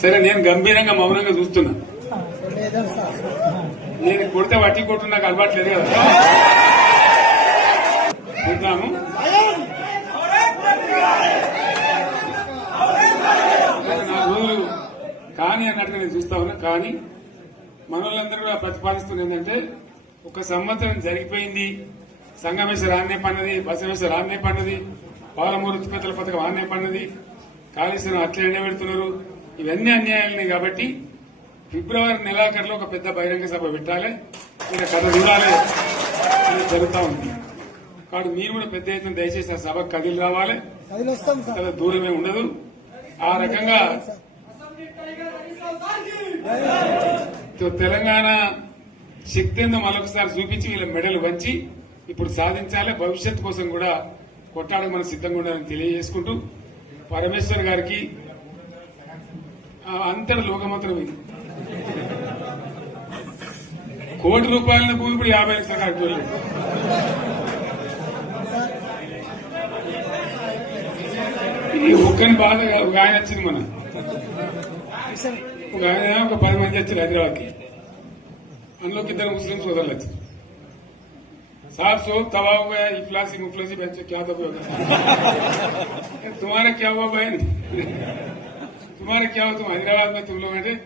సరే నేను గంభీరంగా మౌనంగా చూస్తున్నా. నేను కొడితే వట్టి కొట్టు నాకు అలవాట్లేదు కదా. చూద్దాము. నా రోజులు కానీ అన్నట్టుగా నేను చూస్తా ఉన్నా. కానీ మనోళ్ళందరూ కూడా ప్రతిపాదిస్తుంది ఏంటంటే, ఒక సంవత్సరం జరిగిపోయింది, సంగమేశ్వర ఆన్నే పన్నది, బసవేశ్వర ఆన్నే పన్నది, పాలమూరు ఉత్పత్తుల పథకం ఆన్నే పన్నది, కాళేశ్వరం అట్లనే పెడుతున్నారు. ఇవన్నీ అన్యాయాలని కాబట్టి ఫిబ్రవరి నెలాఖరులో ఒక పెద్ద బహిరంగ సభ పెట్టాలి, ఇక్కడ కథ చూడాలి అని జరుగుతా ఉంది. కాబట్టి మీరు కూడా పెద్ద ఎత్తున దయచేసి ఆ సభకు కదిలి రావాలి, కదా దూరమే ఉండదు. ఆ రకంగా తెలంగాణ శక్తి ఏందో మరొకసారి చూపించి వీళ్ళ మెడలు వంచి ఇప్పుడు సాధించాలి. భవిష్యత్ కోసం కూడా కొట్టాడకు మనం సిద్ధంగా ఉండాలని తెలియజేసుకుంటూ, పరమేశ్వర్ గారికి అంతటి లోకమంత్రం ఇది. కోటి రూపాయల భూమి ఇప్పుడు 50 లక్షల కాకపోలేదు. ఈ ఒక్కని బాధ ఒక ఆయన వచ్చింది, మన ఒక ఆయన ఒక 10 మంది వచ్చారు హైదరాబాద్కి. అందులోకి 2 ముస్లిం సోదరులు వచ్చారు. साहब सो तबाह हो गया, इफलासी मुफलासी बच्चे क्या दबे हो गए. तुम्हारा क्या हुआ बहन, तुम्हारा क्या हुआ, तुम हैदराबाद में तुम लोग हैं.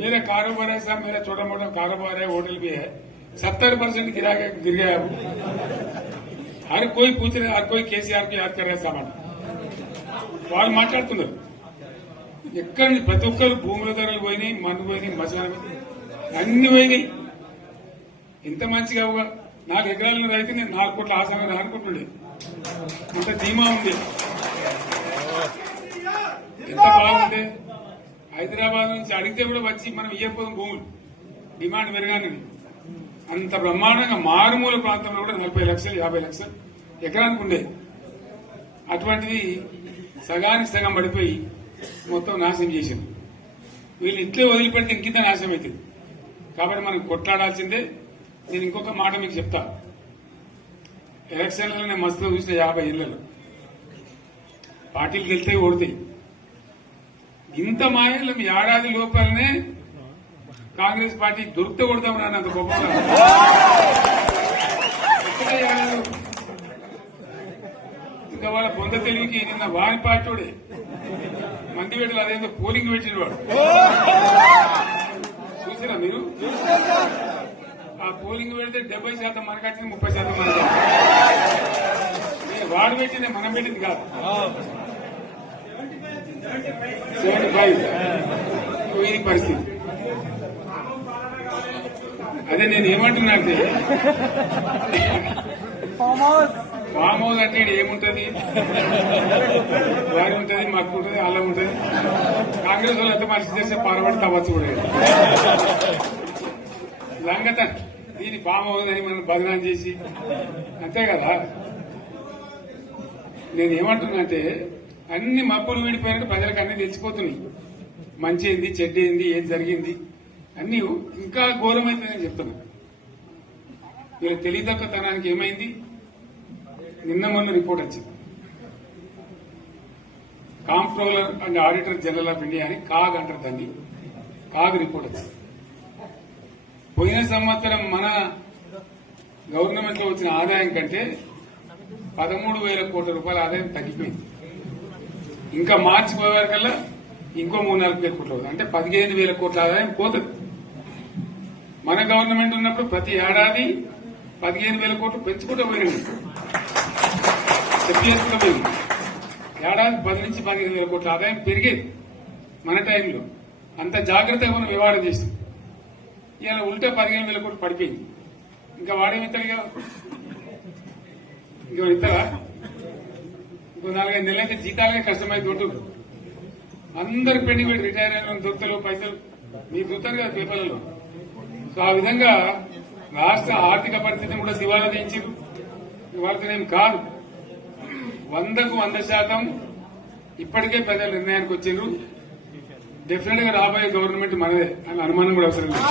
मेरा कारोबार है साहब, मेरा छोटा मोटा कारोबार है, होटल भी है, 70% गिर गया. हर कोई पूछ रहे, हर कोई केसीआर को याद कर रहा है सामान. వాళ్ళు మాట్లాడుతున్నారు. ఎక్కడ ప్రతి ఒక్కరు భూముల ధరలు పోయినాయి, మందు పోయినాయి, మసాలా అన్ని పోయినాయి. ఎంత మంచిగా 4 ఎకరాల రైతు నేను 4 కోట్ల ఆసాగా అనుకుంటుండే. అంత ధీమా ఉంది, ఎంత బాగుంది. హైదరాబాద్ నుంచి అడిగితే కూడా వచ్చి మనం ఇయ్యకపోదాం భూములు, డిమాండ్ పెరగానే. అంత బ్రహ్మాండంగా మారుమూల ప్రాంతంలో కూడా 40 లక్షలు 50 లక్షలు ఎకరానికి ఉండే. అటువంటిది సగానికి సగం పడిపోయి మొత్తం నాశనం చేశారు. వీళ్ళు ఇట్లే వదిలిపెడితే ఇంకింత నాశనం అవుతుంది. కాబట్టి మనం కొట్లాడాల్సిందే. నేను ఇంకొక మాట మీకు చెప్తా. ఎలక్షన్లలో నేను మస్తులో చూసిన 50 ఏళ్లలో పార్టీలు గెలితే ఓడతాయి. ఇంత మాయలు ఏడాది లోపలనే కాంగ్రెస్ పార్టీ దొరికితే కొడతాం రానంత గొప్పగా. ఇంకా వాళ్ళ పొంద తెలివికి నిన్న వారి పార్టీడే మంది పెట్టలు అదేందో పోలింగ్ పెట్టిన వాడు చూసిరా మీరు. ఆ పోలింగ్ పెడితే 70% మనకు వచ్చింది, 30% మనకి. వాడు పెట్టింది మనం పెట్టింది కాదు. 75 ఇది పరిస్థితి. అదే నేను ఏమంటున్నా అంటే, ఫామ్ హౌస్ అంటే ఏముంటది, వారి ఉంటది, మాకు ఉంటది, అలా ఉంటది. కాంగ్రెస్ వాళ్ళు ఎంత మనిషి చేస్తే పారబడి తవ్వచ్చు కూడా లంగత. దీన్ని ఫామ్ హౌస్ అని మనం బదనాం చేసి అంతే కదా. నేను ఏమంటున్నా అంటే, అన్ని మబ్బులు విడిపోయినట్టు ప్రజలకు అన్ని తెలిసిపోతున్నాయి. మంచి ఏంది, చెడ్డ ఏంది, ఏం జరిగింది అన్ని ఇంకా ఘోరమైందని చెప్తున్నా. వీళ్ళ తెలియదక్కతనానికి ఏమైంది, నిన్న మొన్న రిపోర్ట్ వచ్చింది. Comptroller and auditor general of India అని కాగ్ అంటారు దాన్ని. కాగ్ రిపోర్ట్ వచ్చింది. పోయిన సంవత్సరం మన గవర్నమెంట్ లో వచ్చిన ఆదాయం కంటే 13,000 కోట్ల రూపాయల ఆదాయం తగ్గిపోయింది. ఇంకా మార్చి పోయేవరకల్లా ఇంకో 3-4 కోట్ల అవుతుంది. అంటే 15,000 కోట్ల ఆదాయం పోతుంది. మన గవర్నమెంట్ ఉన్నప్పుడు ప్రతి ఏడాది 15,000 కోట్లు పెంచుకుంటూ పోయింది, చెప్పేసుకుంటూ పోయింది. ఏడాది 10 నుంచి 15,000 కోట్ల ఆదాయం పెరిగేది మన టైంలో. అంత జాగ్రత్తగా మనం వ్యవహారం చేస్తాం. ఇలా ఉల్టా 15,000 కోట్లు పడిపోయింది. ఇంకా వాడేమిస్తాడుగా, ఇంకో ఇస్తారా? ఇంకో 4-5 నెలలైతే జీతాలే కష్టమైంది. దొడ్డు అందరు పెండింగ్ పెట్టి రిటైర్ అయిన దొరుకుతలు పైసలు మీరు చూస్తారు కదా పేపర్లలో. సో ఆ విధంగా రాష్ట్ర ఆర్థిక పరిస్థితిని కూడా దివాలా తీయించారు. ఇవాళనేం కాదు, 100కు 100% ఇప్పటికే ప్రజల నిర్ణయానికి వచ్చారు. డెఫినెట్ గా రాబోయే గవర్నమెంట్ మనదే అని అనుమానం కూడా అవసరం లేదు.